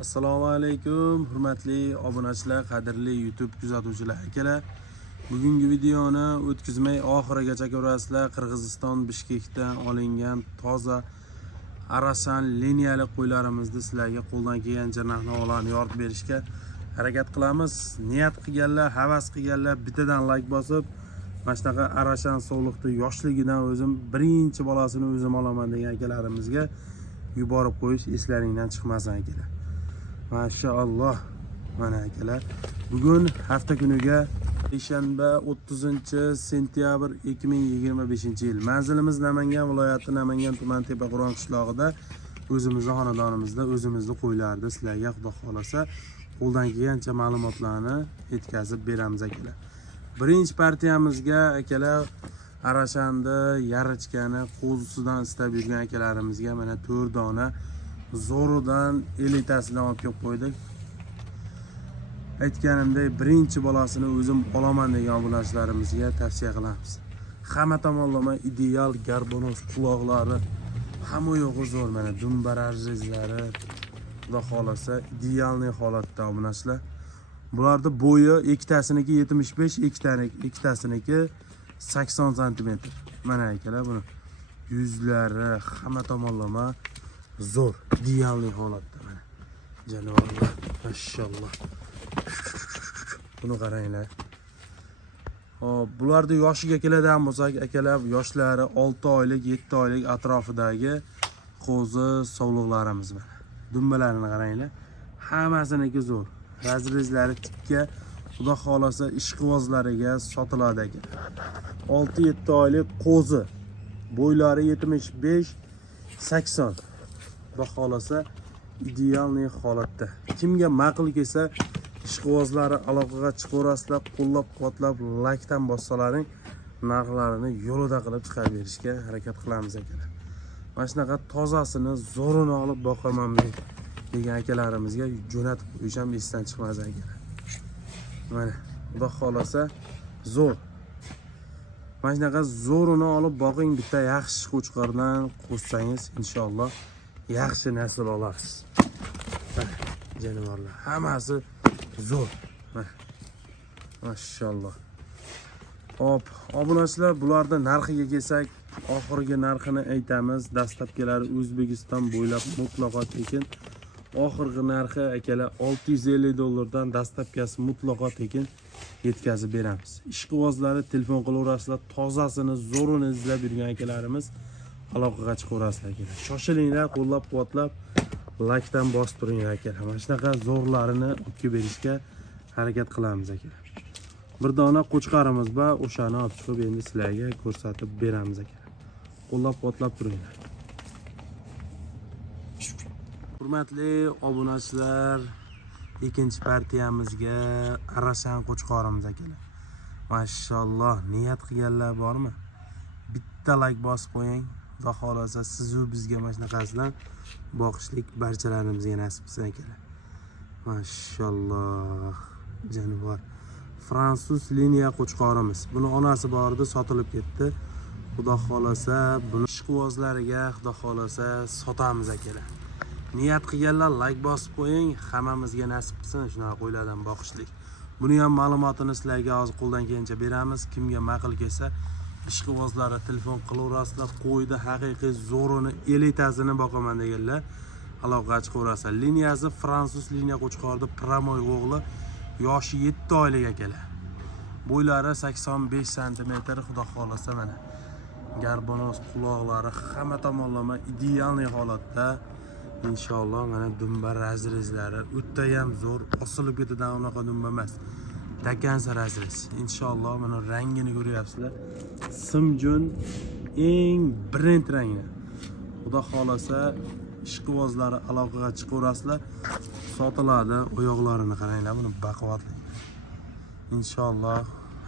Assalomu alaykum, hurmatli obunachilar, qadrli YouTube kuzatuvchilar akalar. Bugungi videoni o'tkazmay oxirigacha ko'rasizlar. Qirg'iziston Bishkekdan olingan toza Arasan liniyali qo'ylarimizni sizlarga qo'ldan kelgancha narx-navolarni yoritib berishga harakat qilamiz. Niyat qilganlar, havas qilganlar bittadan like bosib, mana shunaqa Arasan sog'liqda yoshligidan o'zim birinchi bolasini o'zim olaman degan akalarimizga yuborib qo'yish eslaringdan chiqmasin akalar. Maşallah. Mana akalar. Bugun hafta kuniga Shanba 30-sentyabr 2025-yil. Manzilimiz Namangan viloyati Namangan tuman Tepaqo'ron qishlog'ida, o'zimizning xonadonimizda, o'zimizning qo'ylarda sizlarga Xudo xolasa qo'ldan kelgancha ma'lumotlarni yetkazib beramiz akalar. Birinchi partiyamizga akalar Arashanni, Yarichkani qo'zisidan istab yurgan akalarimizga mana 4 dona zo'ridan elitasidan olib kelib qo'ydik. Aytganimdek, birinchi bolasini o'zim olaman degan obunachilarimizga tavsiya qilamiz. Hamma tomonlama ideal garbonoz quloqlari, hamma yo'g'i zo'r, mana dumbarazlari, xudo xolasa idealniy holatda obunachilar. Bularda bo'yi ikkitasiniki 75, ikkitasiniki 80 sm. Mana akalar, buni yuzlari hamma tomonlama zo'r, idealniy holatda mana. Janovorlar, mashallah. Buni qaranglar. Hop, bularda yoshiga keladigan bo'lsak, akalar, yoshlari 6 oylik, 7 oylik atrofidagi qo'zi sovliqlarimiz mana. Dumbalarini qaranglar. Hammasiniki zo'r. Razrezlari tikka, xudo xolasa ishqibozlariga sotiladi ekan. 6-7 oylik qo'zi. Bo'ylari 75-80. Xudo xolasa idealniy holatda. Kimga ma'qul kelsa, ishqibozlari aloqaga chiqaverasizlar, qo'llab-quvvatlab like dan bossalaring, narxlarini yo'lida qilib chiqarib berishga harakat qilamiz akalar. Mana shunaqa tozasini zo'rini olib boqaman degan akalarimizga jo'natib qo'yish ham esdan chiqmaz akalar. Mana xudo xolasa zo'r. Mana shunaqa zo'rini olib boqing, bitta yaxshi qo'chqordan qo'shsangiz inshaalloh yaxshi nasl olasiz. Jonivorlar, hammasi zo'r. Mashallah. Hop, obunachilar, bularda narxiga kelsak, oxirgi narxini aytamiz. Dastlabkilari O'zbekiston bo'ylab mutlaqo tekin. Oxirgi narxi akalar $650 dastlabkasi mutlaqo tekin yetkazib beramiz. Ishqibozlari telefon qilaverasizlar, tozasini, zo'rini izlab yurgan akalarimiz aloqaga chiqaverasizlar akalar. Shoshilinglar, qo'llab-quvvatlab like dan bosib turinglar akalar. Mana shunaqa zo'rlarini olib kelib berishga harakat qilamiz akalar. Bir dona qo'chqarimiz bor, o'shani olib chiqib endi sizlarga ko'rsatib beramiz akalar. Qo'llab-quvvatlab turinglar. Hurmatli obunachilar, ikkinchi partiyamizga Arasan qo'chqorimiz akalar. Mashallah, niyat qilganlar bormi? Bitta like bosib qo'ying. Xudo xolasa siz-u bizga mana shunaqasidan boqishlik barchalarimizga nasib etsin akalar. Mashallah, jonivor. Fransuz liniya qo'chqorimiz. Buni onasi bor edi, sotilib ketdi. Xudo xolasa buni ishqibozlariga xudo xolasa sotamiz akalar. Niyat qilganlar like bosib qo'ying, hammamizga nasib etsin shunaqa qo'ylardan boqishlik. Buni ham ma'lumotini sizlarga hozir qo'ldan kelgancha beramiz. Kimga ma'qul kelsa, ishqibozlari telefon qilaverasizlar, qo'yda haqiqiy zo'rini, elitasini boqaman deganlar aloqaga chiqaverasizlar. Liniyasi fransuz liniya qo'chqorida Pramoy o'g'li, yoshi 7 oylik akalar. Bo'ylari 85 sm, xudo xolasa mana. Garbonoz quloqlari hamma tomonlama idealniy holatda. Inshaalloh mana dumba razrezlari o'tda ham zo'r, osilib ketidan unaqa dumba emas. Dakansa razrez. Inshaalloh mana rangini ko'ryapsizlar. Simjun eng brend rangi. Xudo xolasa ishqibozlari aloqaga chiqaverasizlar, sotiladi. Oyoqlarini qaranglar, buni baquvvatlang. Inshaalloh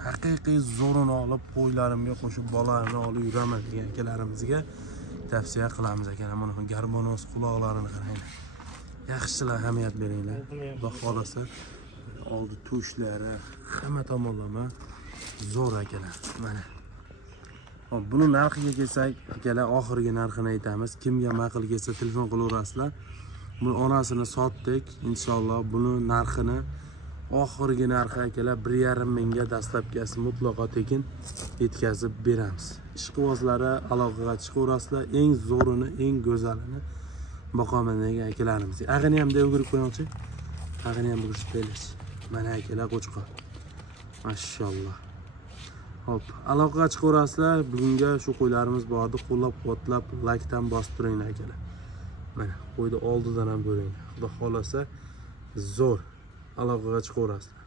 haqiqiy zo'rini olib qo'ylarimga qo'shib bolalarni olib yuraman degan akalarimizga tavsiya qilamiz akalar. Mana garbonoz quloqlarini qaranglar. Yaxshilab ahamiyat beringlar. Xudo xolasa oldi tushlari hamma tomonlama zo'r akalar. Mana. Hop, buni narxiga kelsak, akalar oxirgi narxini aytamiz. Kimga ma'qul kelsa telefon qilaverasizlar. Buni onasini sotdik. Inshaalloh buni narxini oxirgi narxi akalar 1,5 mingga dastlabkasi mutlaqo tekin yetkazib beramiz. Ishqibozlari aloqaga chiqaverasizlar. Eng zo'rini, eng go'zalini boqamandan akalarimiz. Ag'ini ham o'girib qo'ymoqchi. Ag'ini ham o'girib qo'yamiz. Mana akalar qo'chqor. Mashalloh. Hop, aloqaga chiqaverasizlar. Bugunga shu qo'ylarimiz bordi. Qo'llab-quvvatlab, like-dan bosib turinglar akalar. Mana qo'yni oldidan ham ko'ringlar. Xudo xolasa zo'r aloqaga chiqaverasizlar.